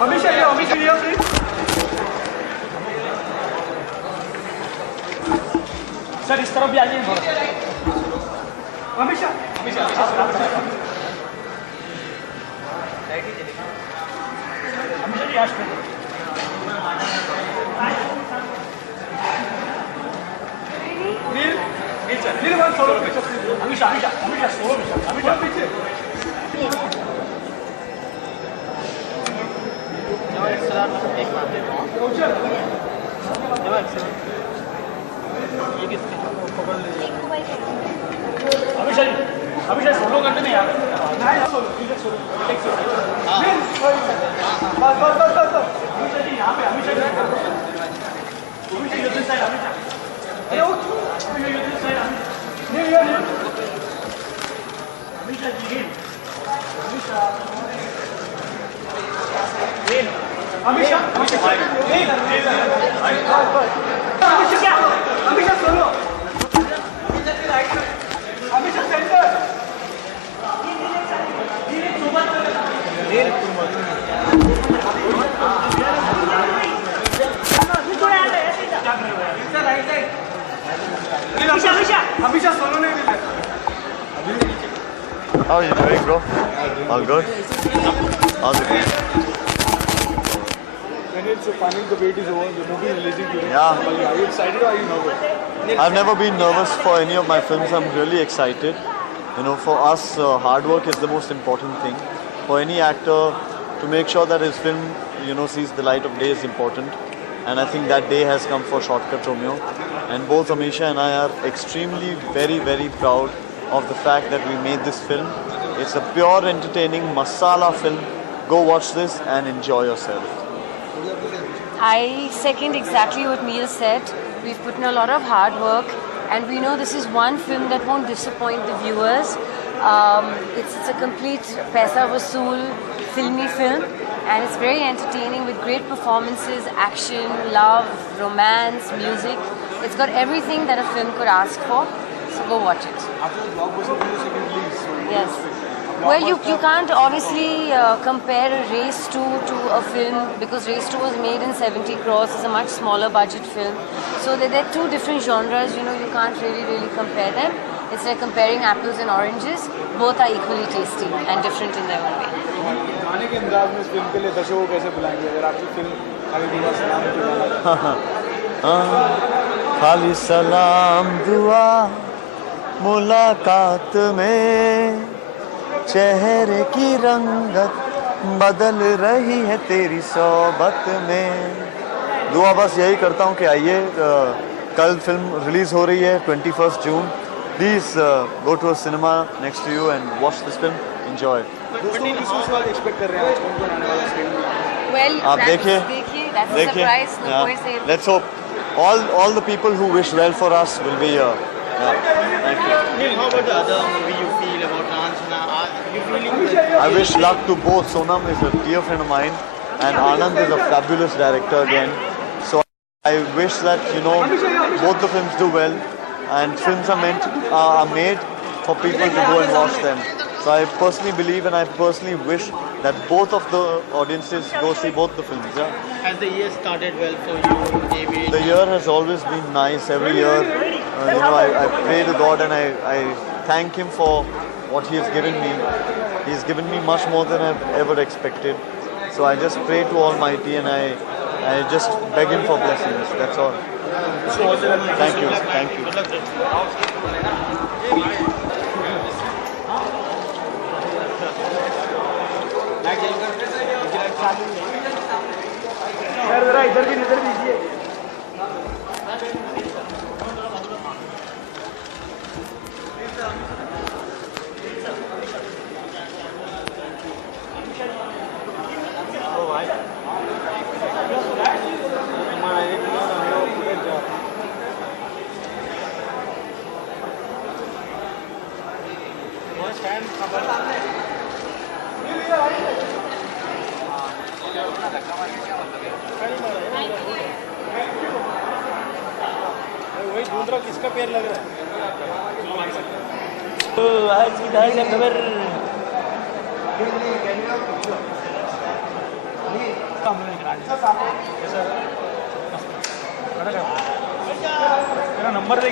हमेशा सर इस तरफ भी आ जाइए हमेशा हमेशा अभी सोलो करते नहीं यार यहाँ पे हमेशा How are you doing, bro? All good? How's it going? When it's finally the wait is over, the movie is releasing today. Yeah. Are you excited or are you nervous? I've never been nervous for any of my films. I'm really excited. You know, for us, hard work is the most important thing. For any actor, to make sure that his film, you know, sees the light of day is important. And I think that day has come for Shortcut Romeo. And both Amisha and I are extremely, very proud of the fact that we made this film. It's a pure, entertaining masala film. Go watch this and enjoy yourself. I second exactly what Neil said. We've put in a lot of hard work, and we know this is one film that won't disappoint the viewers. It's a complete paisa vasool filmy film, and it's very entertaining with great performances, action, love, romance, music. It's got everything that a film could ask for, so go watch it. After the blockbuster, second release. Yes. Well, you can't obviously compare Race 2 to a film, because Race 2 was made in 70 crores. It's a much smaller budget film. So they're two different genres, you know, you can't really compare them. It's like comparing apples and oranges. Both are equally tasty and different in their own way. गाने के अंदाज में इस film के लिए दर्शकों को कैसे बुलाएंगे अगर आपकी फिल्म खाली दुआ सलाम खाली सलाम दुआ मुलाकात में चेहरे की रंगत बदल रही है तेरी सोबत में। दुआ बस यही करता हूँ कि आइए, कल फिल्म रिलीज हो रही है 21 जून। Please go to a cinema next to you and watch this film, enjoy. आप देखिए let's hope all the people who wish well for us will be here. Thank you. Neil, how about the other movie you feel about Ranjana? Are you feeling I wish luck to both. Sonam is a dear friend of mine and Anand is a fabulous director again. So I wish that, you know, both the films do well, and films are made for people to go and watch them. So I personally believe and I personally wish that both of the audiences go see both the films. Yeah? Has the year started well for you, David? The year has always been nice. Every year, you know, I pray to God and I thank Him for what He has given me. He's given me much more than I've ever expected. So I just pray to Almighty and I just beg Him for blessings. That's all. Thank you. Thank you. इधर भी दीजिए। वही ढूंढ रहा हूँ किसका पैर लग रहा है। तो आज की ताज़ा खबर मेरा नंबर दे।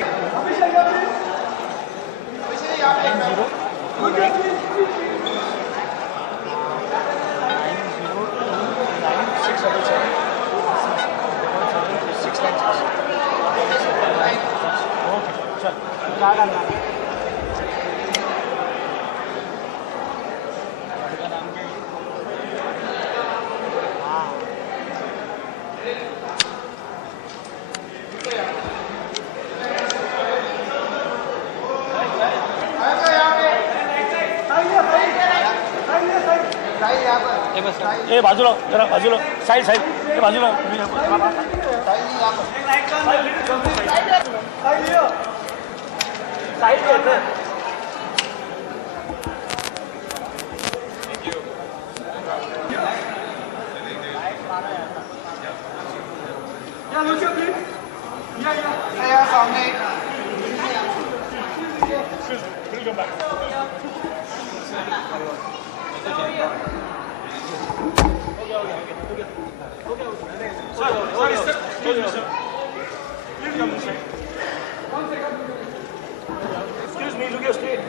ए बाजूला जरा बाजूला साईड साईड ए बाजूला Excuse me, look your straight.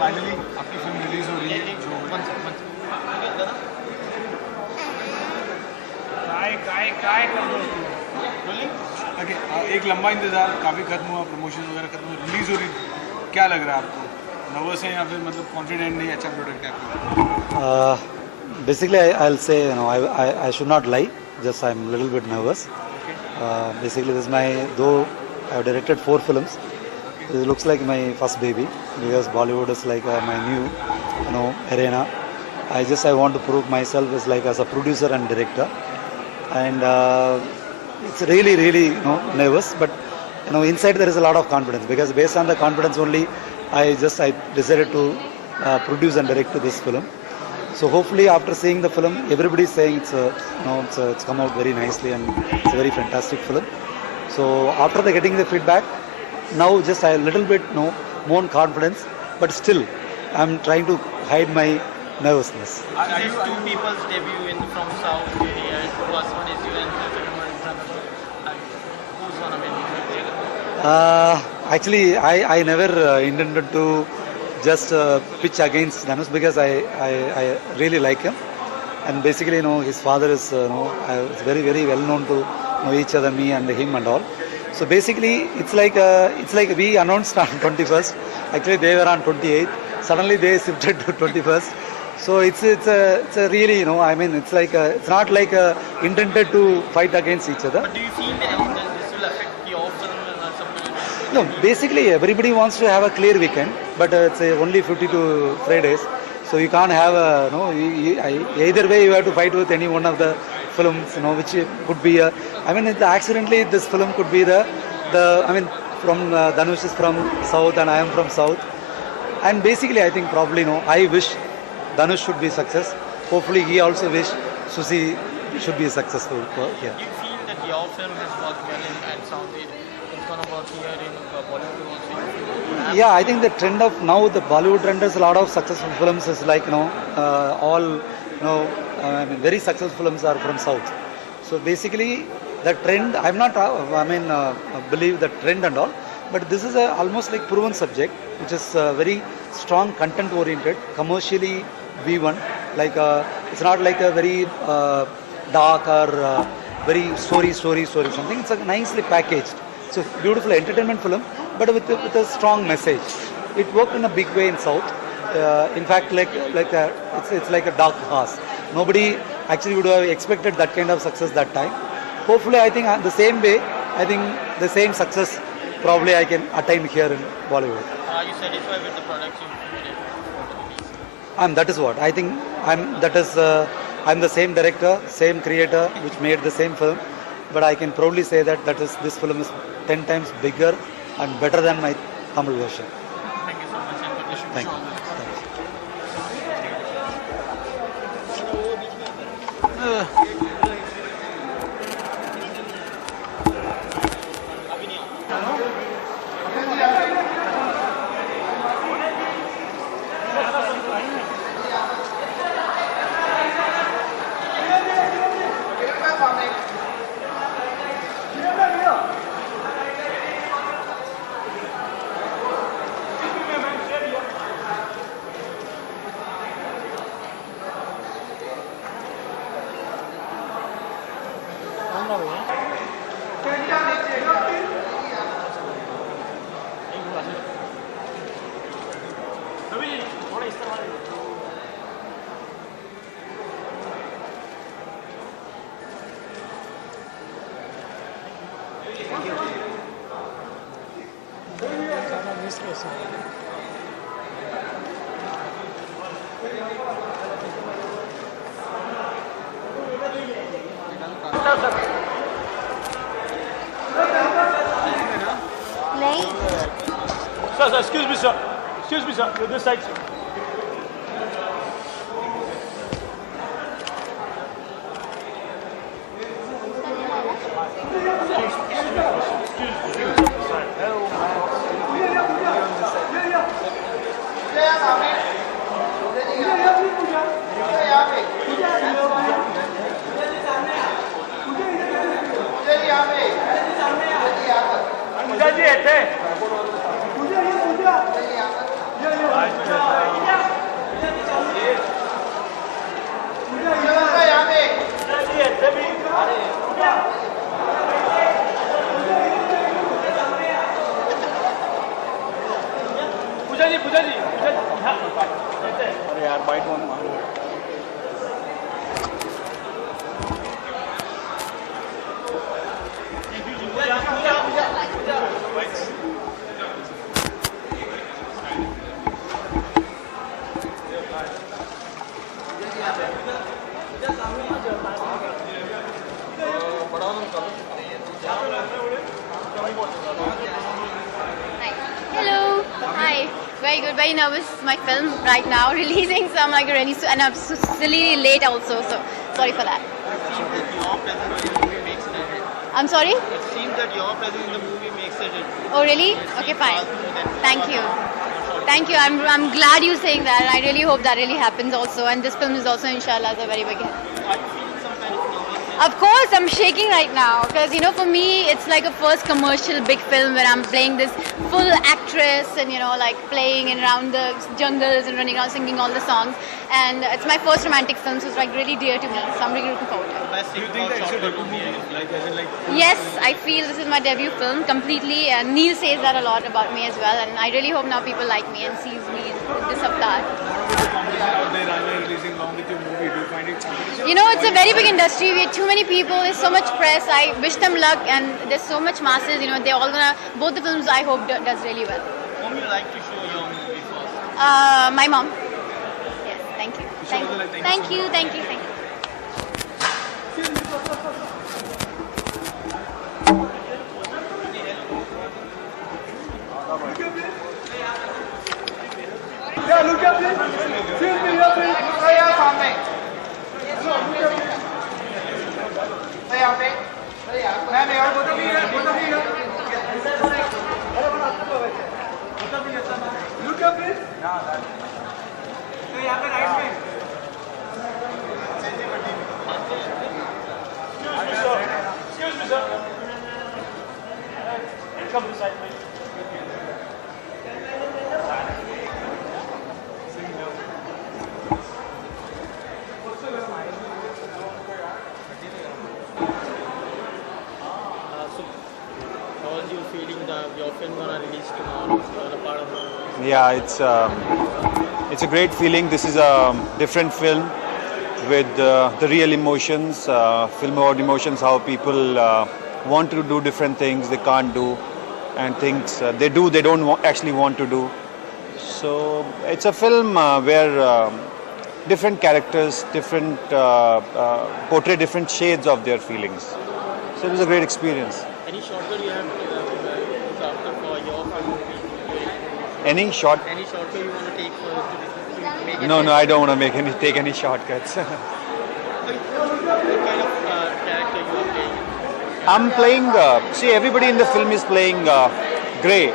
Finally आपकी फिल्म रिलीज हो रही है जो काय कर दो। ओके, एक लंबा इंतजार काफ़ी खत्म हुआ, प्रमोशन वगैरह खत्म हुआ, रिलीज हो रही, क्या लग रहा है आपको? नर्वस है या फिर मतलब कॉन्फिडेंट नहीं, अच्छा प्रोडक्ट है आपका? Basically, I'll say, you know, I should not lie. Just I'm a little bit nervous. Basically, this is though I've directed 4 films. This looks like my first baby because Bollywood is like my new, arena. I want to prove myself as a producer and director, and it's really nervous. But inside there is a lot of confidence because based on the confidence only, I decided to produce and direct this film. So hopefully after seeing the film, everybody is saying it's come out very nicely and it's a very fantastic film. So after getting the feedback, now just a little bit more confidence, but still I'm trying to hide my nervousness. Are you two people's debut from South India? First one is you and the second one is Dhanush. Who's gonna win? Actually, I never intended to just pitch against Dhanush because I really like him, and basically his father is it's very well known to know each other, me and him and all. So basically it's like we announced on 21st. Actually they were on 28th. Suddenly they shifted to 21st. So it's a really I mean it's not like intended to fight against each other. But do you feel that this will affect your film or something? No, basically everybody wants to have a clear weekend, but it's only 52 Fridays, so you can't have either way you have to fight with any one of the films, which could be accidentally this film could be from Dhanush is from South and I am from South, and basically I think probably I wish Dhanush should be success. Hopefully he also wish Susi should be successful here. Do you feel that your film has worked well in South India? It's gonna work here in Bollywood also? Yeah, I think the trend of now, the Bollywood trend is a lot of successful films is all very successful films are from South. So basically the trend, I'm not believe the trend and all, but this is almost like proven subject, which is very strong content oriented, commercially V1, it's not like a very dark or very story something. It's nicely packaged. So beautiful entertainment film, but with a strong message. It worked in a big way in South. In fact, it's like a dark horse. Nobody actually would have expected that kind of success that time. Hopefully, I think the same way, I think the same success probably I can attain here in Bollywood. Are you satisfied with the product you created? That is what I think. I'm the same director, same creator, which made the same film, but I can proudly say that this film is 10 times bigger and better than my Tamil version. Thank you so much and God bless you. Thank you. Sir, excuse me, sir. Excuse me, sir. This side, sir. पूजा जी थे पूजा जी अरे यार bite one Hello. Hi. Very good. Very nervous. My film right now releasing, so I'm like really, and I'm so silly late also. So sorry for that. Your presence in the movie makes it a hit. I'm sorry. It seems that your presence in the movie makes it a hit. Oh really? Okay, fine. Thank you. Thank you. I'm glad you're saying that. I really hope that really happens also. And this film is also, inshallah, a very big hit. Are you feeling some kind of nervousness? Of course, I'm shaking right now because for me, it's like a first commercial big film where I'm playing this full actress and like playing around the jungles and running around singing all the songs. And it's my first romantic film, so it's like really dear to me. So I'm really looking forward to it. Best Do you thing think about that it's your Chocolate debut movie movie? Like, as in, like, Yes, I feel this is my debut film completely, and Neil says that a lot about me as well. And I really hope now people like me and sees me in this avatar. what about the competition out there rather than releasing along with your movie? Do you find it competition? It's a very big industry. We have too many people. There's so much press. I wish them luck, and there's so much masses. They're all gonna. Both the films, I hope, does really well. Whom you like to show your movie first? My mom. Yes, thank you. Thank you. Thank you. Excuse me, sir. Come this side, please. So, how are you feeling that your film gonna release tomorrow? The part of the Yeah, it's a great feeling. This is a different film with the real emotions, film about emotions, how people want to do different things they can't do, and things they do they don't actually want to do. So it's a film where different characters, portray different shades of their feelings. So it was a great experience. Any shortcut you have after for your film? Any short? Any shortcut you want to take for to make it? No, I don't want to take any shortcuts. What kind of character you are playing? I'm playing. See, everybody in the film is playing grey.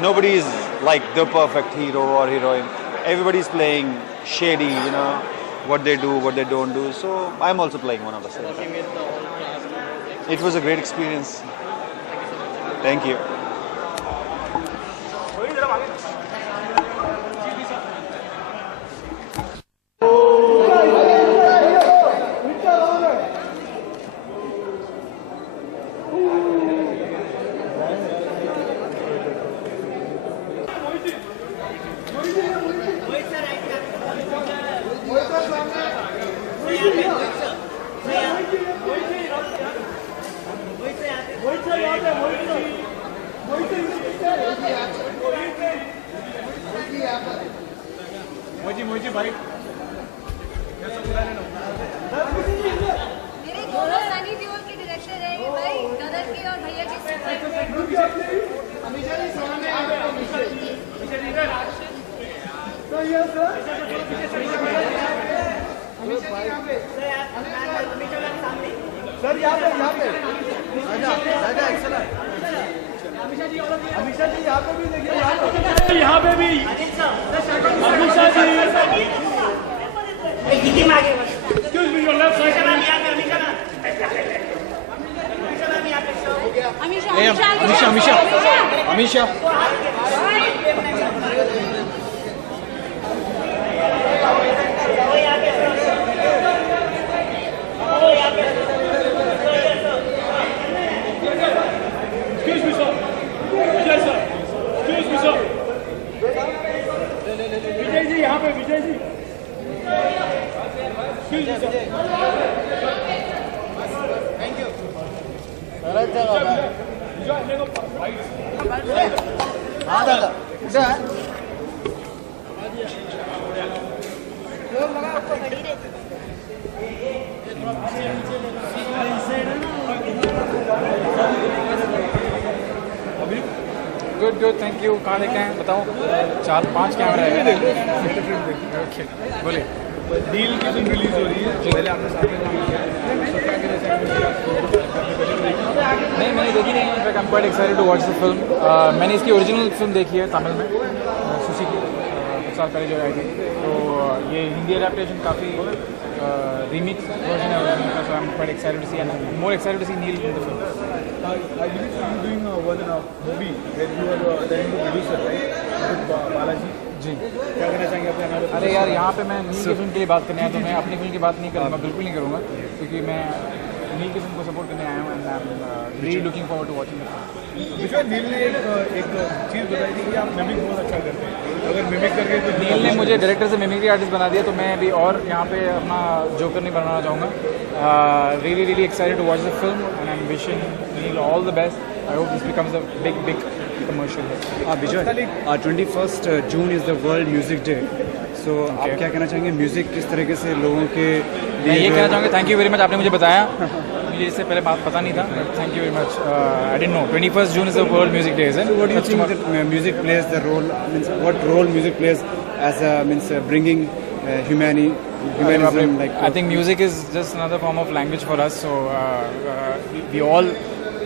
Nobody is like the perfect hero or heroine. Everybody is playing shady. You know what they do, what they don't do. So I'm also playing one of the same. Working with the whole cast. It was a great experience. Thank you. मोजी भाई मेरे दोनों सनी देओल के director है ये भाई, गदर के और भैया के सर यहाँ पे अमीषा जी यहाँ पे भी देखिए, यहाँ पे भी अमीषा जी। Excuse me, your left side. Amisha Excuse me, sir. Vijay, sir. Excuse me, sir. Vijay ji यहाँ पे, Vijay ji. Excuse me, sir. Thank you. हाँ दादा। Good thank you. कहाँ देखे हैं बताओ? 4-5 कैमरा है। ओके बोलिए। डील की फिल्म रिलीज हो रही है, पहले आपने साथ में काम किया, तो क्या कहना चाहेंगे? नहीं मैंने देखी नहीं है। In fact I am quite excited to watch the film. मैंने इसकी ओरिजिनल फिल्म देखी है तमिल में, सुशी की, कुछ साल पहले जो आई थी। तो ये हिंदी अडेप्टेशन काफ़ी रीमिक्स वर्जन है ओरिजिनल का। So I am quite excited to see and more excited to see Neel in the film. I believe you are doing one movie where you are the producer, right? With Balaji. जी क्या कहना चाहेंगे अपने हमारे? अरे यार यहाँ पे मैं नील की फिल्म के लिए बात करने आया, तो मैं अपनी फिल्म की बात नहीं करूँगा, बिल्कुल नहीं करूँगा, क्योंकि मैं नील की फिल्म को सपोर्ट करने आया हूँ and I am really looking forward to watching the film. Vijay, Neel ने एक चीज़ बताई थी कि आप मिमिक बहुत अच्छा करते हैं। अगर मिमिक करके तो नील ने मुझे डायरेक्टर से मिमिक्री आर्टिस्ट बना दिया, तो मैं अभी और यहाँ पे अपना जोकर नहीं बनाना चाहूँगा। Really excited to watch the film and I am wishing Neel all the best. I hope this becomes a big commercial. Vijay, 21 June is the world music day. So आप क्या कहना चाहेंगे, म्यूज़िक किस तरीके से लोगों के मैं ये कहना चाहूँगा थैंक यू वेरी मच, आपने मुझे बताया, मुझे इससे पहले बात पता नहीं था, but thank you very much. I didn't know 21 June is the world music day, is it? What do you think that music plays the role, what role music plays as bringing humanism, like? I think music is just another form of language for us, so we all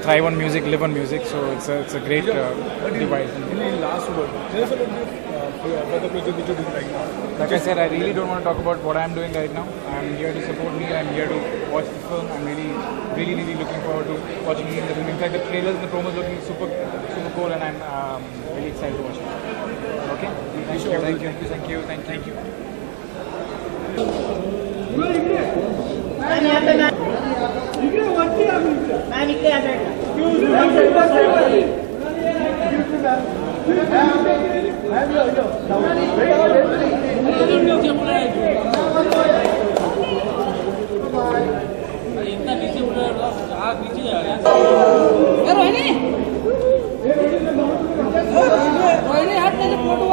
thrive on music, live on music, so it's a great divide. In the last word, tell us about the project which you're doing right now. Like I said, I really don't want to talk about what I'm doing right now. I'm here to support me. I'm here to watch the film. I'm really looking forward to watching the film. In fact, the trailers and the promos looking super cool, and I'm really excited to watch it. Okay? Thank you. Rohini हाथ में photo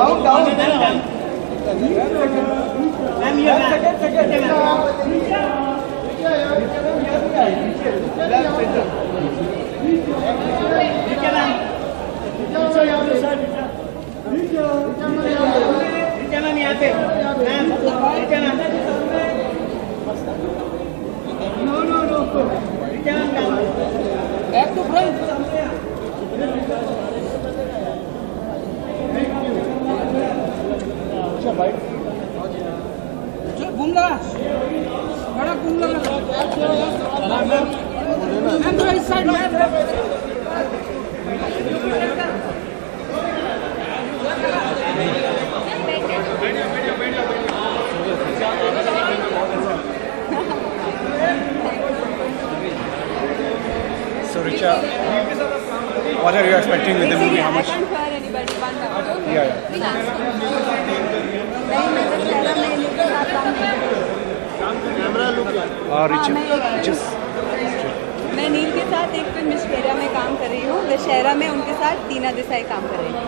So Richa, what are you expecting with the movie? How much? Richa, just. मैं नील के साथ एक film Dussehra में काम कर रही हूँ। दशहरा में उनके साथ टीना देसाई काम कर रही हूँ।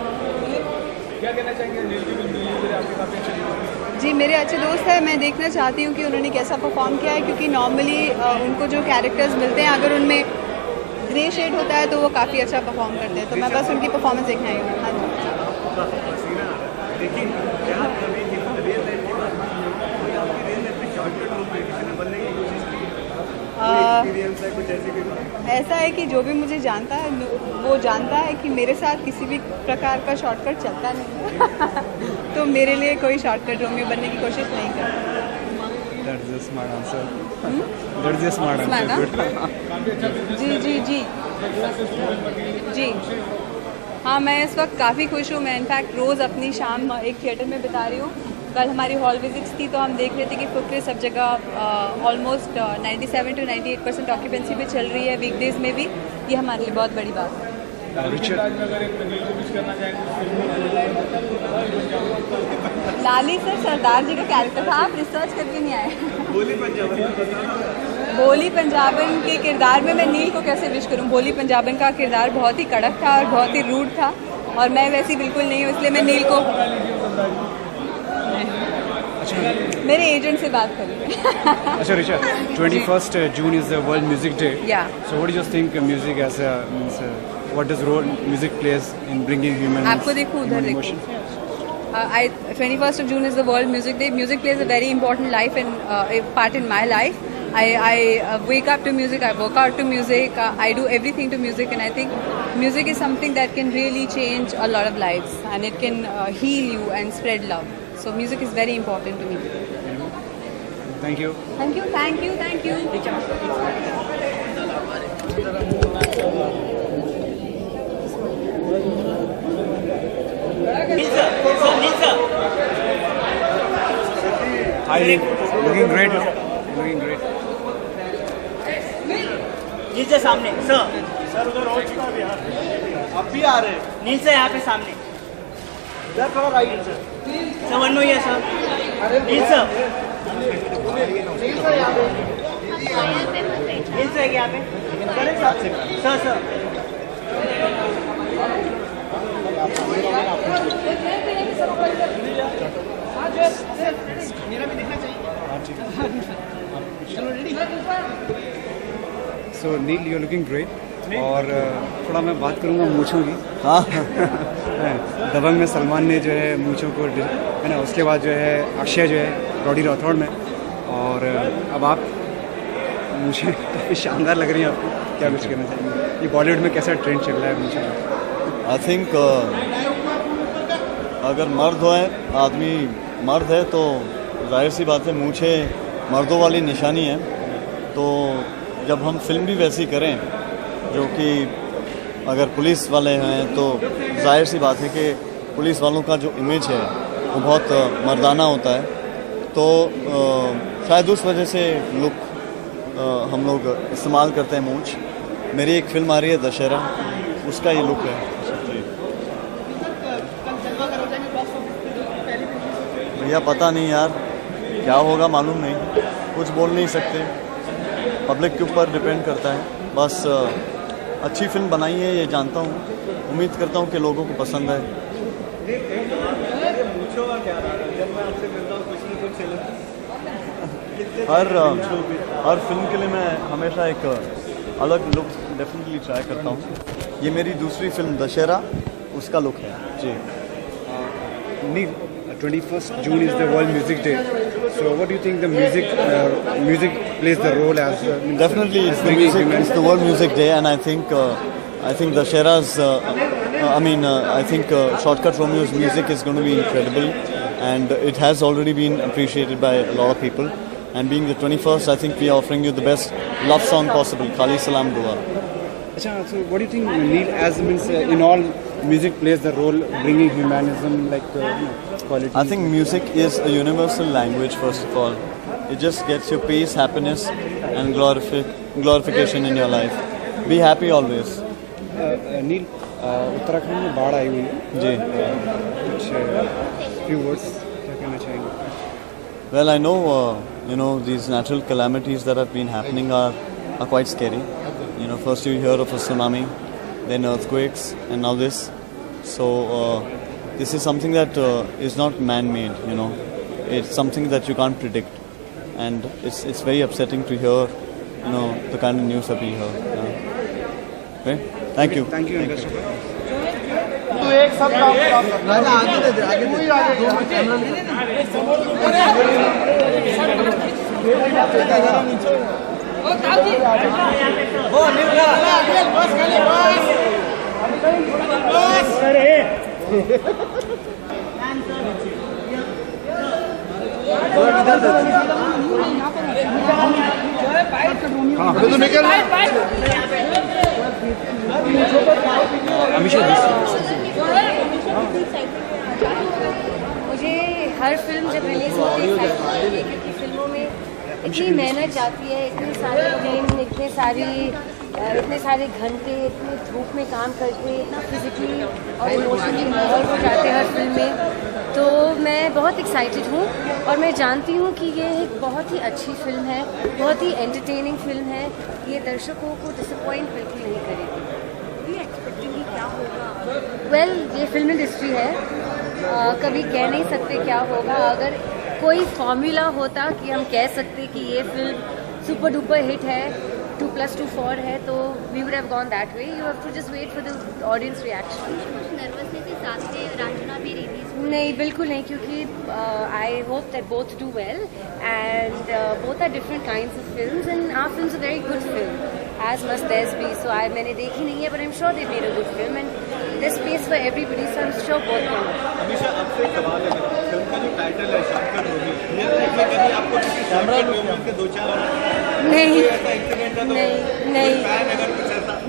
क्या कहना चाहेंगे नील की फिल्म आपकी काफी अच्छी लगी? जी मेरे अच्छे दोस्त हैं, मैं देखना चाहती हूँ कि उन्होंने कैसा परफॉर्म किया है, क्योंकि नॉर्मली उनको जो कैरेक्टर्स मिलते हैं अगर उनमें ग्रे शेड होता है तो वो काफ़ी अच्छा परफॉर्म करते हैं, तो मैं बस उनकी परफॉर्मेंस देखना आई हूँ। हाँ ऐसा है कि जो भी मुझे जानता है वो जानता है कि मेरे साथ किसी भी प्रकार का शॉर्टकट चलता नहीं है तो मेरे लिए कोई शॉर्टकट रोमियो बनने की कोशिश नहीं करता। That's a smart answer. That's a smart answer. जी जी जी जी हाँ, मैं इस वक्त काफ़ी खुश हूँ। मैं इनफैक्ट रोज़ अपनी शाम एक थिएटर में बिता रही हूँ। कल हमारी हॉल विजिट्स थी तो हम देख रहे थे कि फुकरे सब जगह ऑलमोस्ट 97 to 98% ऑक्यूपेंसी पे चल रही है, वीकडेज में भी। ये हमारे लिए बहुत बड़ी बात है। लाली सर सरदार जी का कैरेक्टर था, आप रिसर्च करके नहीं आए। बोली पंजाबन के किरदार में मैं नील को कैसे विश करूं? बोली पंजाबन का किरदार बहुत ही कड़क था और बहुत ही रूड था और मैं वैसी बिल्कुल नहीं हूँ, इसलिए मैं नील को मेरे एजेंट से बात करूँगी। अच्छा Richa, 21st June is the World Music Day. Yeah. So what do you think music as a what does role music plays in bringing human? आपको देखो उधर देखो। 21st of June is the World Music Day. Music plays a very important life and a part in my life. I wake up to music, I work out to music, I do everything to music, and I think music is something that can really change a lot of lives and it can heal you and spread love. So music is very important to me. Thank you. Thank you, thank you, thank you. Hi, looking great. Looking great. नील से सामने sir उधर हो चुका है यार, अब भी आ रहे हैं। नील से यहाँ पे सामने इधर थोड़ा right sir, one more sir. Neel sir, Neel से यहाँ पे सर सर मेरा भी दिखना चाहिए। So Neil, you're looking great. और थोड़ा मैं बात करूँगा मूंछों की। हाँ दबंग में सलमान ने जो है मूंछों को है ना, उसके बाद जो है अक्षय जो है रॉडी राठौड़ में, और अब आप मूंछें काफ़ी शानदार लग रही हैं आपको, क्या कुछ कहना चाहेंगे? ये बॉलीवुड में कैसा ट्रेंड चल रहा है मूंछों का? आई थिंक अगर मर्द है, आदमी मर्द है तो जाहिर सी बात है मूंछें मर्दों वाली निशानी है। तो जब हम फिल्म भी वैसी करें जो कि अगर पुलिस वाले हैं तो जाहिर सी बात है कि पुलिस वालों का जो इमेज है वो बहुत मर्दाना होता है, तो शायद उस वजह से लुक हम लोग इस्तेमाल करते हैं मूंछ। मेरी एक फिल्म आ रही है दशहरा, उसका ये लुक है। भैया पता नहीं यार क्या होगा, मालूम नहीं, कुछ बोल नहीं सकते, पब्लिक के ऊपर डिपेंड करता है। बस अच्छी फिल्म बनाई है ये जानता हूँ, उम्मीद करता हूँ कि लोगों को पसंद आए। पूछो और क्या रहा है जब मैं आपसे मिलता हूँ कुछ न कुछ चैलेंज हर फिल्म के लिए मैं हमेशा एक अलग लुक डेफिनेटली ट्राई करता हूँ। ये मेरी दूसरी फिल्म दशहरा उसका लुक है जी। Neil, 21st June is the World Music Day. So what do you think the music plays the role as? Definitely, it's the World Music Day, and I think Dashera's. I think Shortcut Romeo's music is going to be incredible, and it has already been appreciated by a lot of people. And being the 21st, I think we are offering you the best love song possible, Khali Salam Dua. So what do you think, Neil, as means in all music plays the role bringing humanism, like quality? I think music is a universal language, first of all. It just gets your peace, happiness, and glorification in your life. Be happy always. Neil, Uttarakhand में बाढ़ आई हुई है जी, कुछ few words क्या कहना चाहेंगे? Well, I know, these natural calamities that have been happening are quite scary. First you hear of a tsunami, then earthquakes, and now this. So this is something that is not man-made. It's something that you can't predict, and it's very upsetting to hear, the kind of news that we hear. Okay, thank you. Thank you. तू एक सब राजा आगे दे आगे तो निकल मुझे हर film जब release होती है क्योंकि फिल्मों में इतनी मेहनत जाती है, इतने सारे दिन, इतने सारे घंटे, इतने धूप में काम करके इतना फिजिकली और इमोशनली इन्वॉल्व हो जाते हैं हर फिल्म में। तो मैं बहुत एक्साइटेड हूँ और मैं जानती हूँ कि ये एक बहुत ही अच्छी फिल्म है, बहुत ही एंटरटेनिंग फिल्म है। ये दर्शकों को डिसअपॉइंट बिल्कुल नहीं करेगी। एक्सपेक्टिंग क्या होगा? वेल, ये फिल्म इंडस्ट्री है, कभी कह नहीं सकते क्या होगा। अगर कोई फॉर्मूला होता कि हम कह सकते कि ये फिल्म सुपर डुपर हिट है, 2+2 4 है, तो we would have gone that way. You have to just wait for the audience reaction. Nervousness के साथ में रांझना भी रिलीज नहीं, बिल्कुल नहीं, क्योंकि I hope that both do well and both are different kinds of films and our films are very good film as must theirs be. So मैंने देखी नहीं है, but I'm sure they made a good film and there's space for everybody, so I'm sure both will. हमेशा आपसे सवाल है, film का जो टाइटल है शॉर्टकट मूवी, रियल लाइफ में कभी आपको किसी शॉर्टकट मूवी के दो चार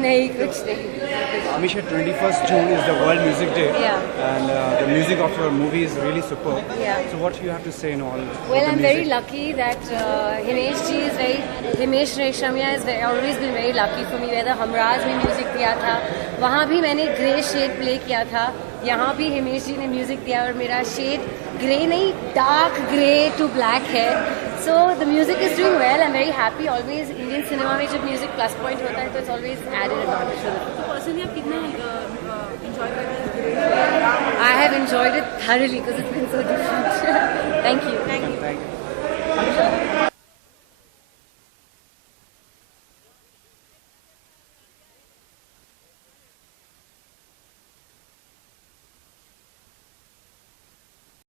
नहीं, कुछ नहीं। Amisha, 21st June is the World Music Day, yeah, and the music of your movie is really superb. Yeah. So what you have to say in all? Well, I'm very lucky that Himesh Reshamya has always been very lucky for me. Whether Humraaz में music दिया था, वहाँ भी मैंने grey shade play किया था, यहाँ भी हिमेश जी ने म्यूजिक दिया और मेरा शेड ग्रे नहीं, डार्क ग्रे टू ब्लैक है। So the music is doing well. I'm very happy. Always Indian cinema में जब music plus point होता है तो it's always added advantage to it. Personally, आप कितना enjoy करते हैं? I have enjoyed it thoroughly because it's been so different. Thank you.